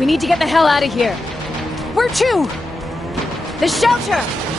We need to get the hell out of here. Where to? The shelter!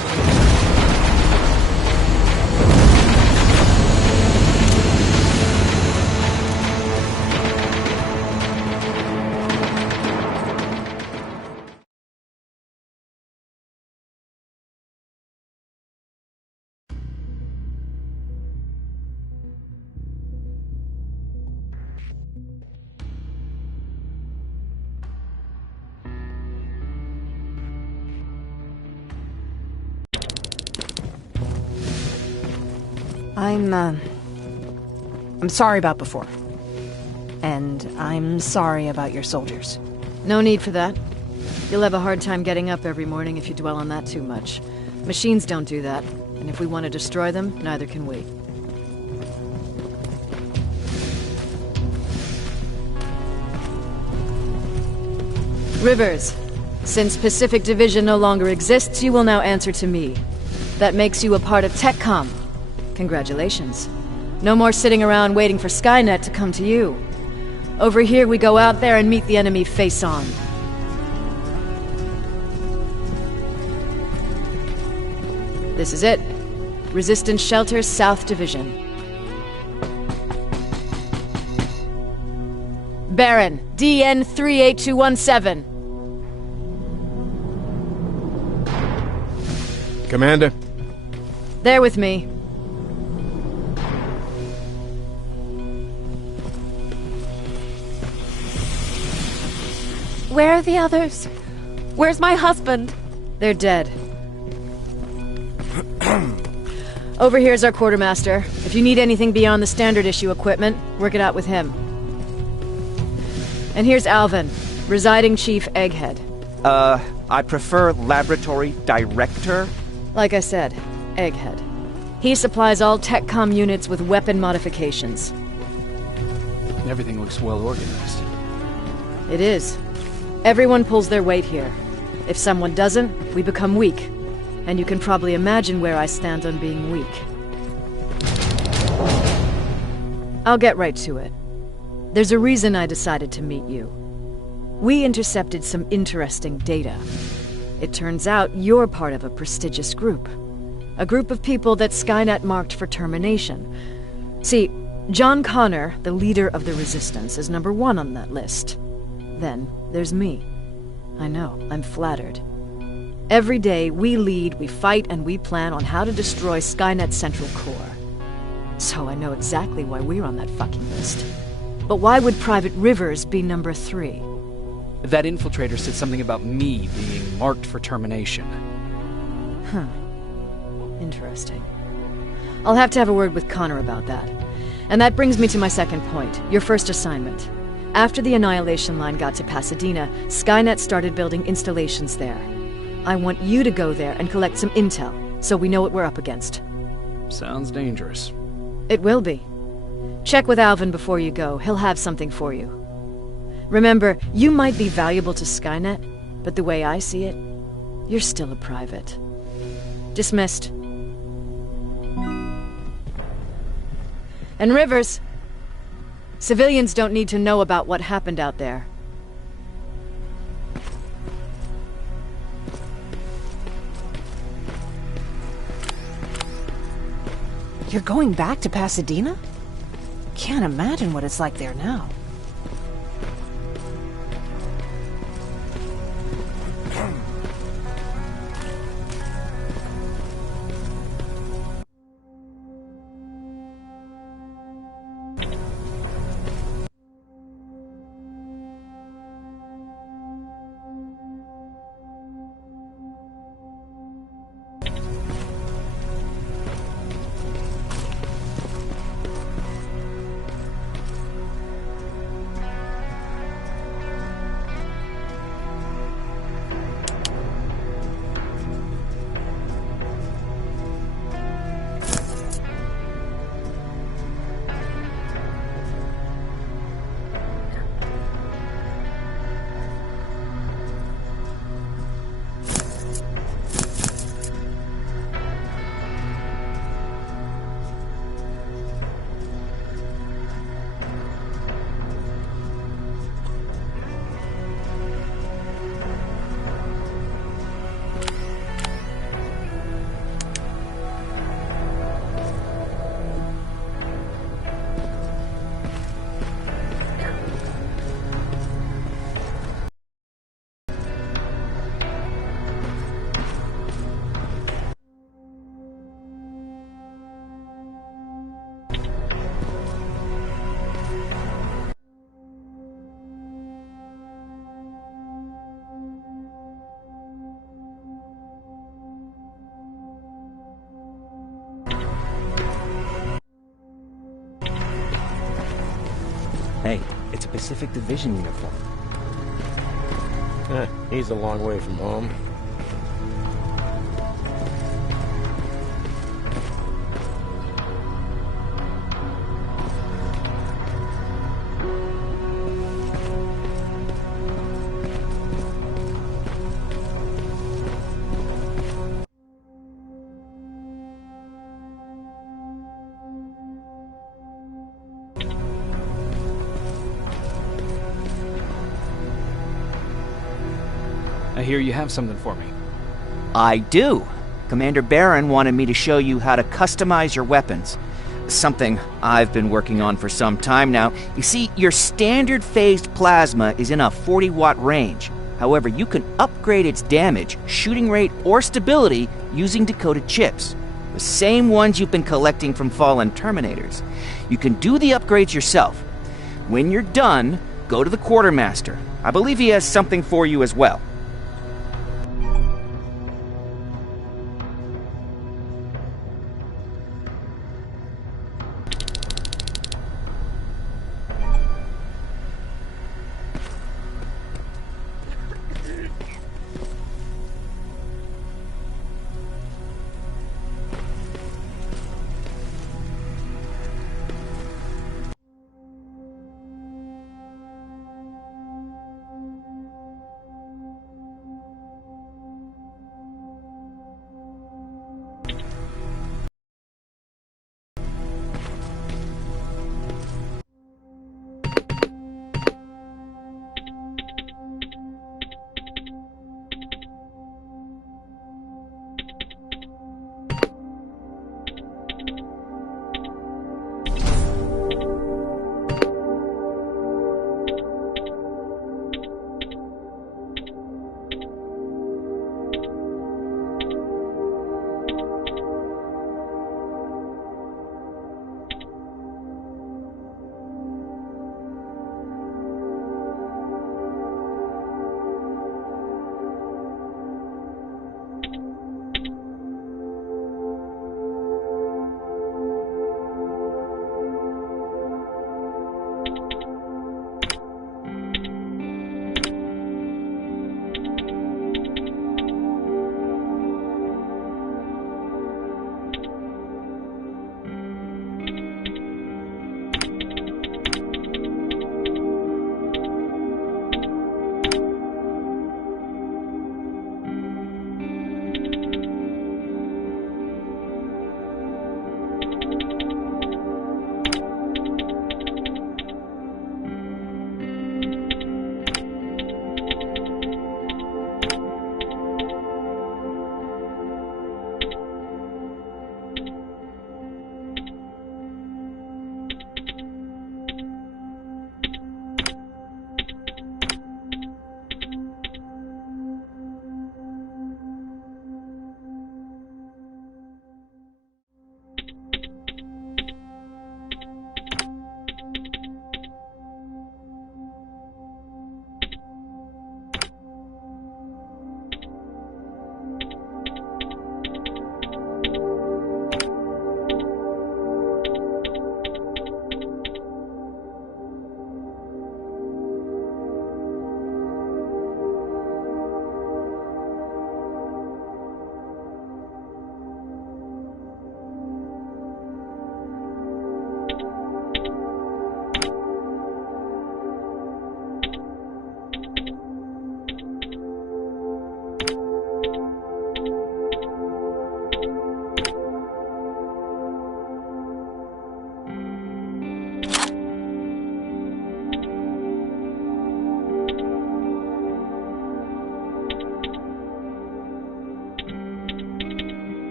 I'm sorry about before. And I'm sorry about your soldiers. No need for that. You'll have a hard time getting up every morning if you dwell on that too much. Machines don't do that, and if we want to destroy them, neither can we. Rivers, since Pacific Division no longer exists, you will now answer to me. That makes you a part of TechCom. Congratulations. No more sitting around waiting for Skynet to come to you. Over here, we go out there and meet the enemy face on. This is it. Resistance Shelter, South Division. Baron, DN 38217. Commander? There with me. Where are the others? Where's my husband? They're dead. Over here's our quartermaster. If you need anything beyond the standard issue equipment, work it out with him. And here's Alvin, residing chief Egghead. I prefer laboratory director. Like I said, Egghead. He supplies all TechCom units with weapon modifications. Everything looks well organized. It is. Everyone pulls their weight here. If someone doesn't, we become weak. And you can probably imagine where I stand on being weak. I'll get right to it. There's a reason I decided to meet you. We intercepted some interesting data. It turns out you're part of a prestigious group. A group of people that Skynet marked for termination. See, John Connor, the leader of the Resistance, is number 1 on that list. Then there's me. I know, I'm flattered. Every day, we lead, we fight, and we plan on how to destroy Skynet's central core. So I know exactly why we're on that fucking list. But why would Private Rivers be number 3? That infiltrator said something about me being marked for termination. Huh. Interesting. I'll have to have a word with Connor about that. And that brings me to my second point, your first assignment. After the Annihilation Line got to Pasadena, Skynet started building installations there. I want you to go there and collect some intel, so we know what we're up against. Sounds dangerous. It will be. Check with Alvin before you go. He'll have something for you. Remember, you might be valuable to Skynet, but the way I see it, you're still a private. Dismissed. And Rivers, civilians don't need to know about what happened out there. You're going back to Pasadena? Can't imagine what it's like there now. It's a Pacific Division uniform. He's a long way from home. I hear you have something for me. I do. Commander Barron wanted me to show you how to customize your weapons. Something I've been working on for some time now. You see, your standard phased plasma is in a 40-watt range. However, you can upgrade its damage, shooting rate, or stability using decoded chips. The same ones you've been collecting from fallen Terminators. You can do the upgrades yourself. When you're done, go to the Quartermaster. I believe he has something for you as well.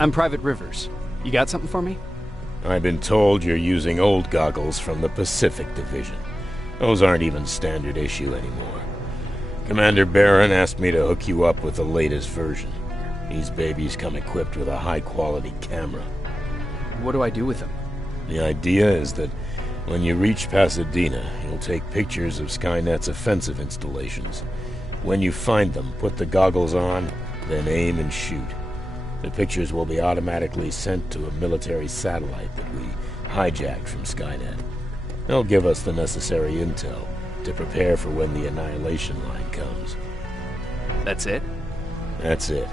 I'm Private Rivers. You got something for me? I've been told you're using old goggles from the Pacific Division. Those aren't even standard issue anymore. Commander Barron asked me to hook you up with the latest version. These babies come equipped with a high-quality camera. What do I do with them? The idea is that when you reach Pasadena, you'll take pictures of Skynet's offensive installations. When you find them, put the goggles on, then aim and shoot. The pictures will be automatically sent to a military satellite that we hijacked from Skynet. They'll give us the necessary intel to prepare for when the annihilation line comes. That's it? That's it.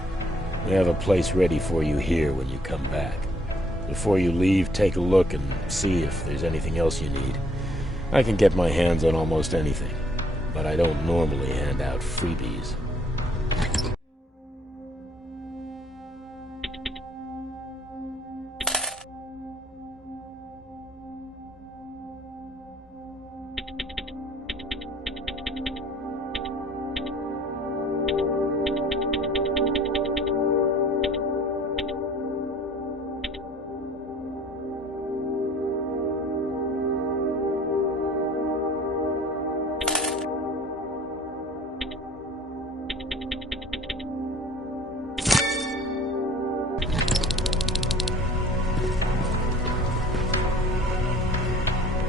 We have a place ready for you here when you come back. Before you leave, take a look and see if there's anything else you need. I can get my hands on almost anything, but I don't normally hand out freebies.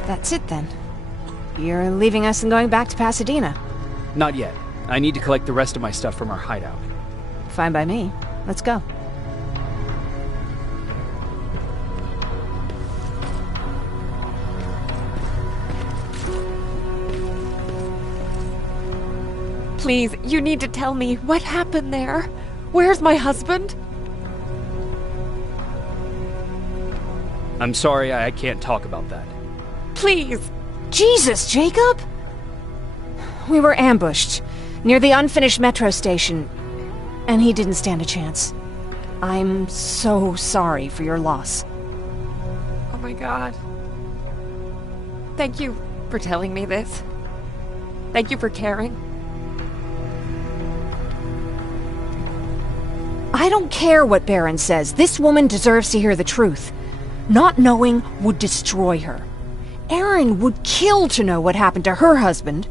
That's it then. You're leaving us and going back to Pasadena. Not yet. I need to collect the rest of my stuff from our hideout. Fine by me. Let's go. Please, you need to tell me what happened there. Where's my husband? I'm sorry, I can't talk about that. Please. Jesus, Jacob! We were ambushed near the unfinished metro station, and he didn't stand a chance. I'm so sorry for your loss. Oh my God. Thank you for telling me this. Thank you for caring. I don't care what Baron says. This woman deserves to hear the truth. Not knowing would destroy her. Erin would kill to know what happened to her husband.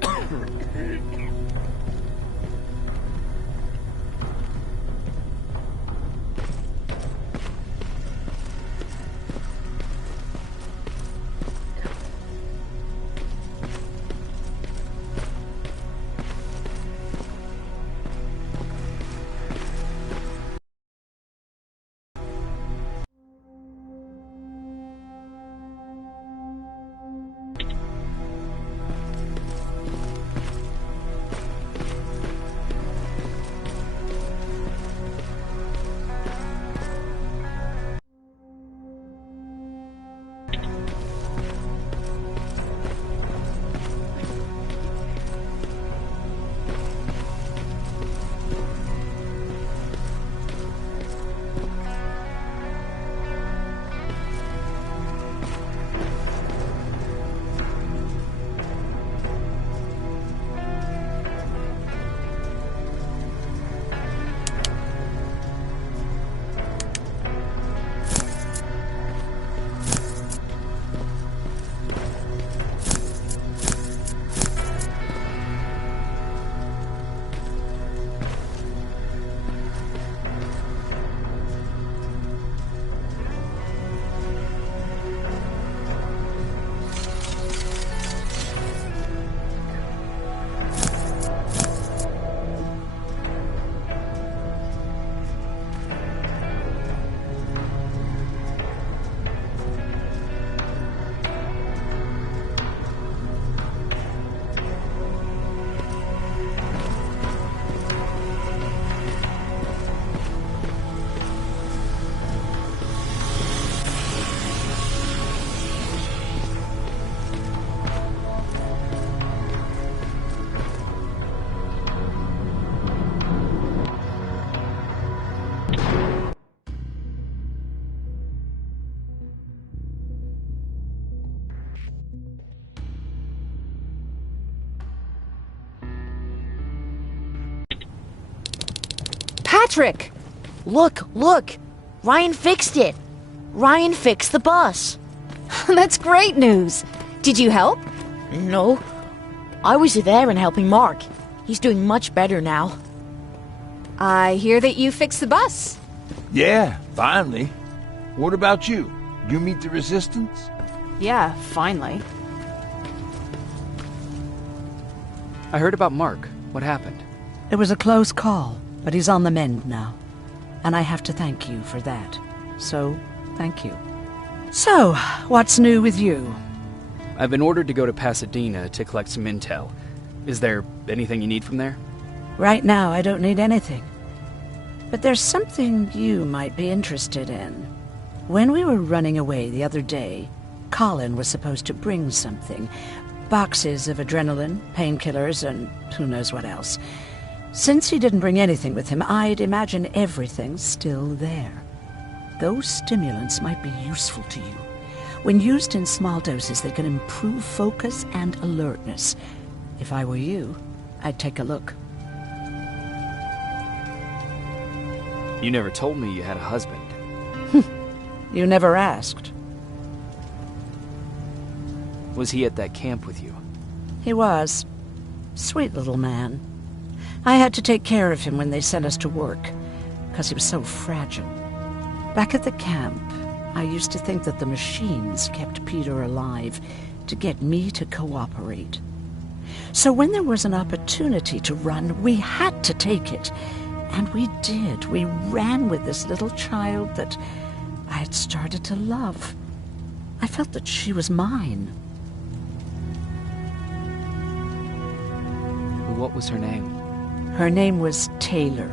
Patrick! Look! Ryan fixed it! Ryan fixed the bus! That's great news. Did you help? No. I was there and helping Mark. He's doing much better now. I hear that you fixed the bus. Yeah, finally. What about you? You meet the resistance? Yeah, finally. I heard about Mark. What happened? It was a close call, but he's on the mend now. And I have to thank you for that. So, thank you. So, what's new with you? I've been ordered to go to Pasadena to collect some intel. Is there anything you need from there? Right now, I don't need anything. But there's something you might be interested in. When we were running away the other day, Colin was supposed to bring something. Boxes of adrenaline, painkillers, and who knows what else. Since he didn't bring anything with him, I'd imagine everything's still there. Those stimulants might be useful to you. When used in small doses, they can improve focus and alertness. If I were you, I'd take a look. You never told me you had a husband. You never asked. Was he at that camp with you? He was. Sweet little man. I had to take care of him when they sent us to work, because he was so fragile. Back at the camp, I used to think that the machines kept Peter alive to get me to cooperate. So when there was an opportunity to run, we had to take it. And we did. We ran with this little child that I had started to love. I felt that she was mine. What was her name? Her name was Taylor.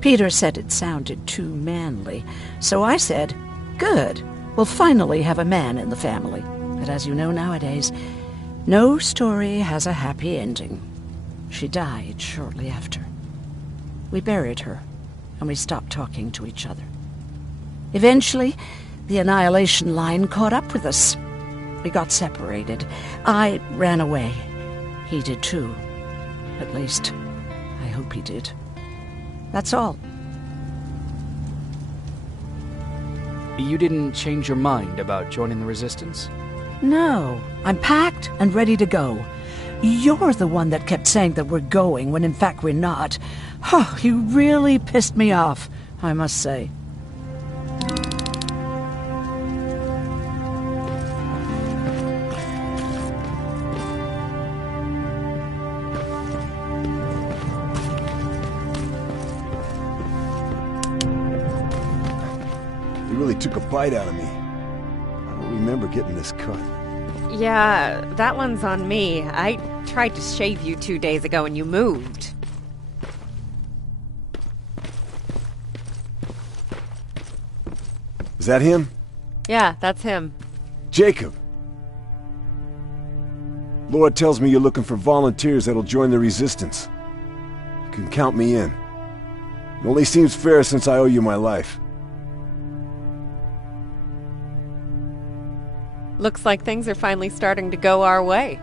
Peter said it sounded too manly, so I said, good, we'll finally have a man in the family. But as you know nowadays, no story has a happy ending. She died shortly after. We buried her, and we stopped talking to each other. Eventually, the Annihilation Line caught up with us. We got separated. I ran away. He did too. At least, I hope he did. That's all. You didn't change your mind about joining the Resistance? No, I'm packed and ready to go. You're the one that kept saying that we're going when in fact we're not. Oh, you really pissed me off, I must say. You really took a bite out of me. I don't remember getting this cut. Yeah, that one's on me. I tried to shave you 2 days ago and you moved. Is that him? Yeah, that's him. Jacob! Lord tells me you're looking for volunteers that'll join the Resistance. You can count me in. It only seems fair since I owe you my life. Looks like things are finally starting to go our way.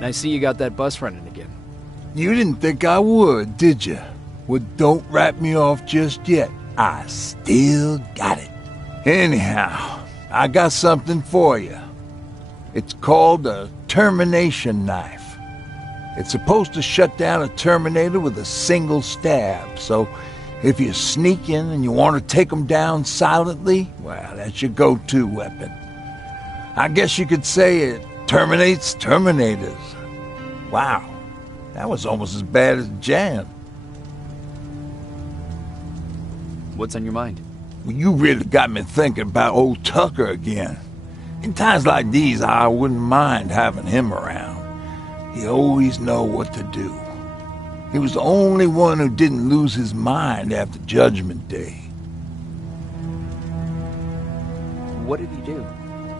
I see you got that bus running again. You didn't think I would, did you? Well, don't write me off just yet. I still got it. Anyhow, I got something for you. It's called a termination knife. It's supposed to shut down a Terminator with a single stab, so if you sneak in and you want to take them down silently, well, that's your go-to weapon. I guess you could say it terminates Terminators. Wow, that was almost as bad as Jan. What's on your mind? Well, you really got me thinking about old Tucker again. In times like these, I wouldn't mind having him around. He always know what to do. He was the only one who didn't lose his mind after Judgment Day. What did he do?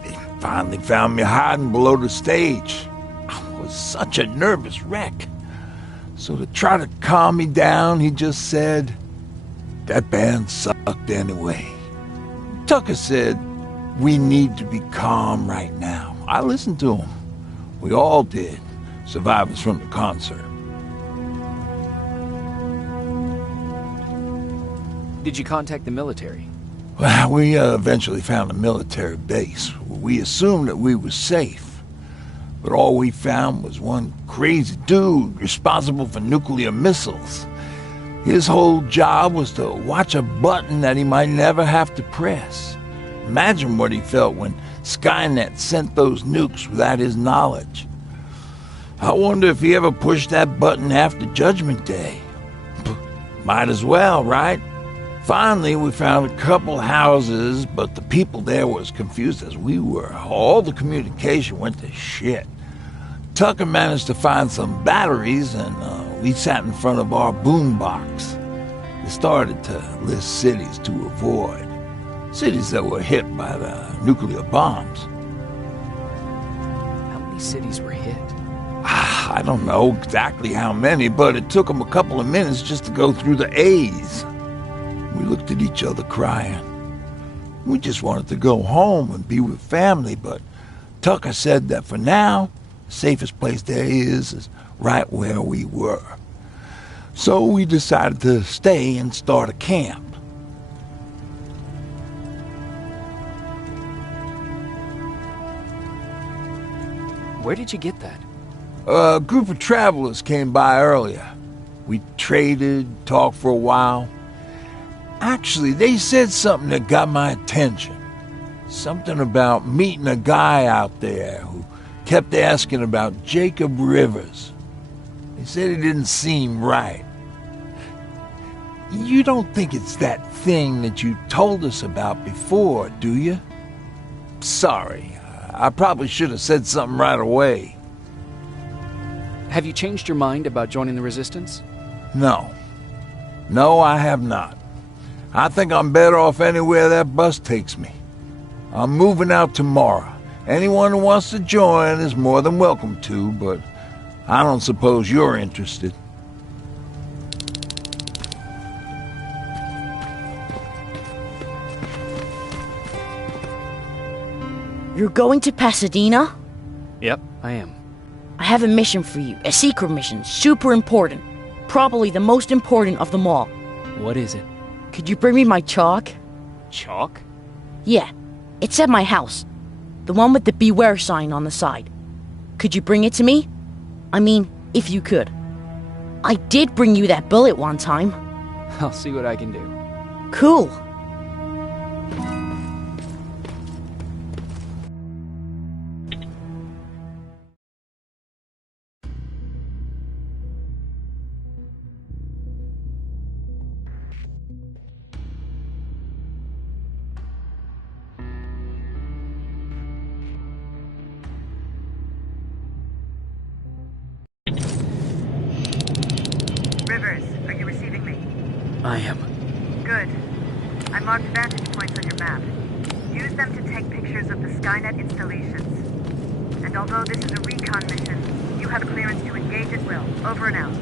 He finally found me hiding below the stage. I was such a nervous wreck. So to try to calm me down, he just said, "That band sucked anyway." Tucker said, "We need to be calm right now." I listened to him. We all did, survivors from the concert. Did you contact the military? Well, we eventually found a military base. We assumed that we were safe. But all we found was one crazy dude responsible for nuclear missiles. His whole job was to watch a button that he might never have to press. Imagine what he felt when Skynet sent those nukes without his knowledge. I wonder if he ever pushed that button after Judgment Day. Might as well, right? Finally, we found a couple houses, but the people there were as confused as we were. All the communication went to shit. Tucker managed to find some batteries, and we sat in front of our boombox. They started to list cities to avoid. Cities that were hit by the nuclear bombs. How many cities were hit? I don't know exactly how many, but it took them a couple of minutes just to go through the A's. We looked at each other crying. We just wanted to go home and be with family, but Tucker said that for now, the safest place there is right where we were. So we decided to stay and start a camp. Where did you get that? A group of travelers came by earlier. We traded, talked for a while. Actually, they said something that got my attention. Something about meeting a guy out there who kept asking about Jacob Rivers. They said it didn't seem right. You don't think it's that thing that you told us about before, do you? Sorry, I probably should have said something right away. Have you changed your mind about joining the Resistance? No. No, I have not. I think I'm better off anywhere that bus takes me. I'm moving out tomorrow. Anyone who wants to join is more than welcome to, but I don't suppose you're interested. You're going to Pasadena? Yep, I am. I have a mission for you. A secret mission. Super important. Probably the most important of them all. What is it? Could you bring me my chalk? Chalk? Yeah. It's at my house. The one with the beware sign on the side. Could you bring it to me? I mean, if you could. I did bring you that bullet one time. I'll see what I can do. Cool. Rivers, are you receiving me? I am. Good. I marked vantage points on your map. Use them to take pictures of the Skynet installations. And although this is a recon mission, you have clearance to engage at will. Over and out.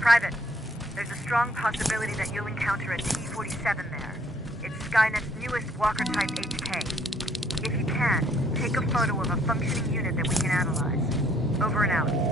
Private, there's a strong possibility that you'll encounter a T-47 there. It's Skynet's newest Walker-type HK. If you can, take a photo of a functioning unit that we can analyze. Over and out.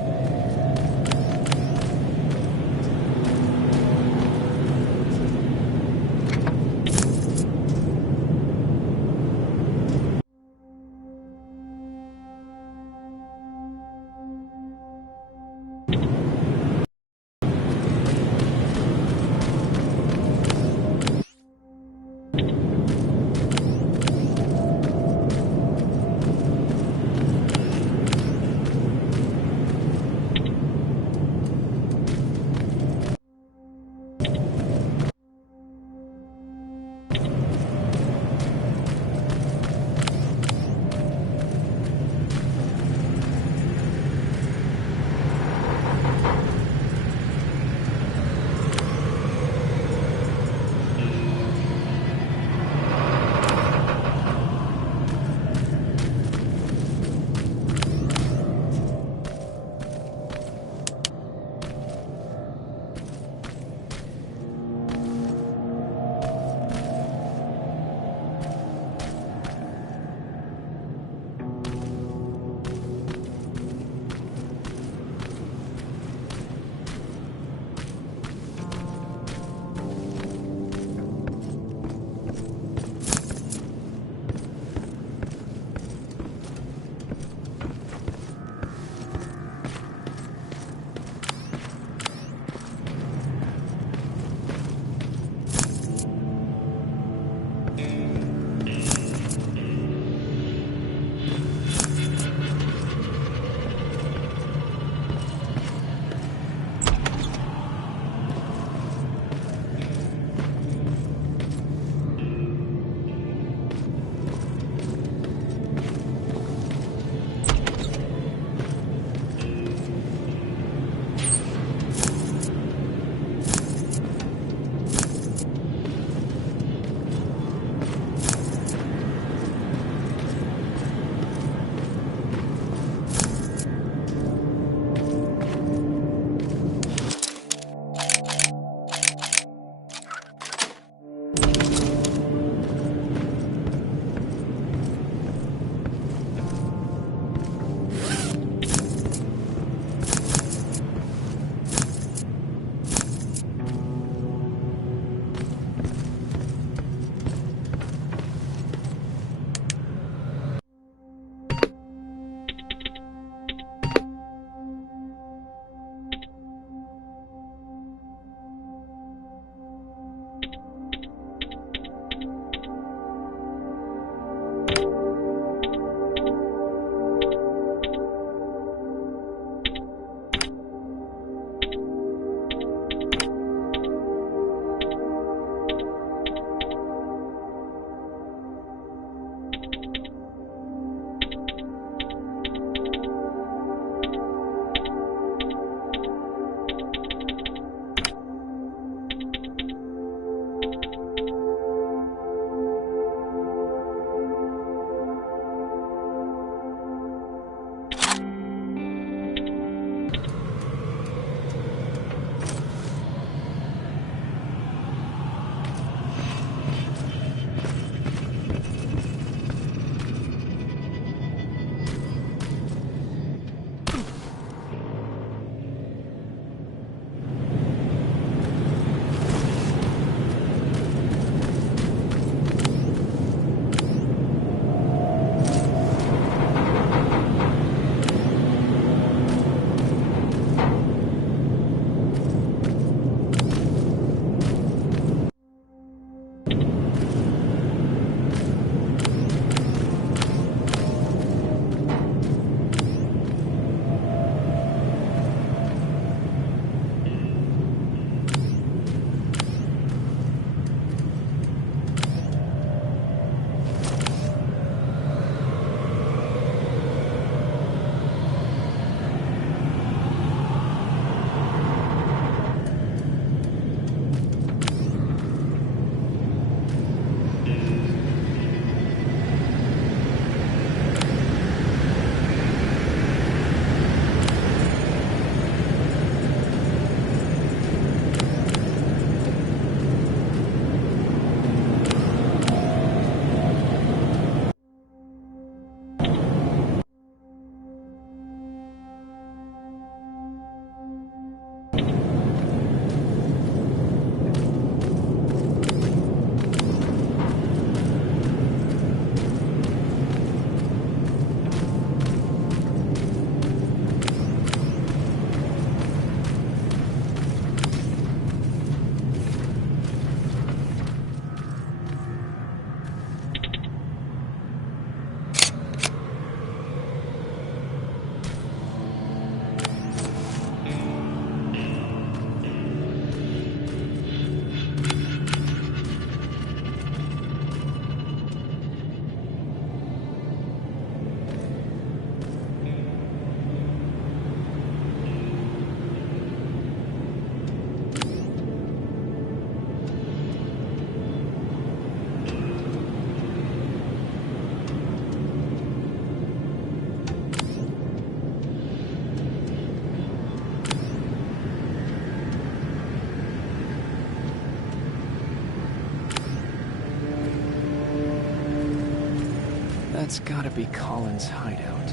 That's gotta be Colin's hideout.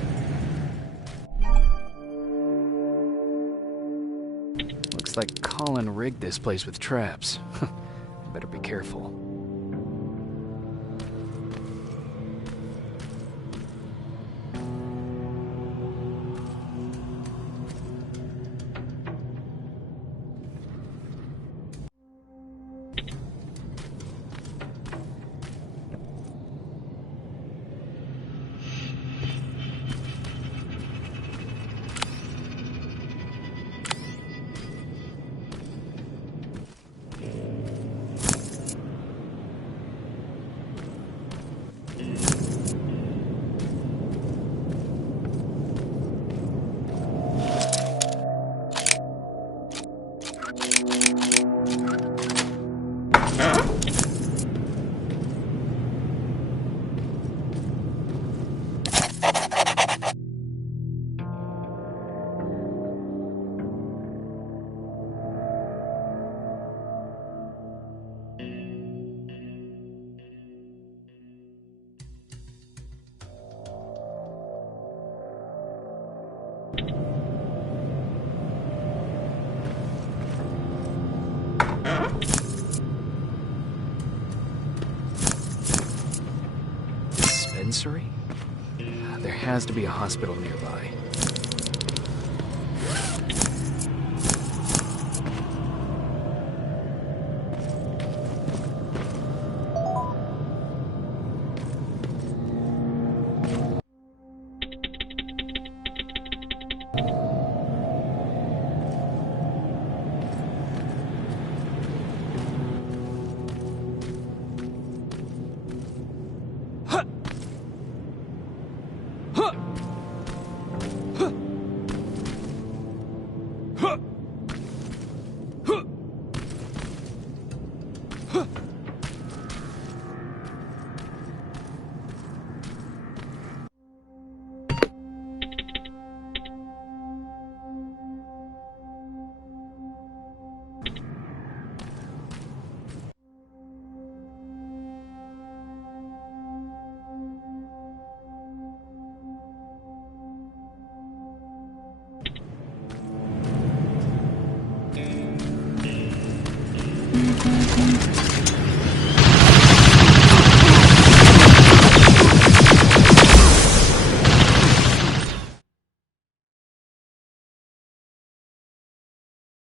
Looks like Colin rigged this place with traps. Better be careful. Dispensary? There has to be a hospital nearby.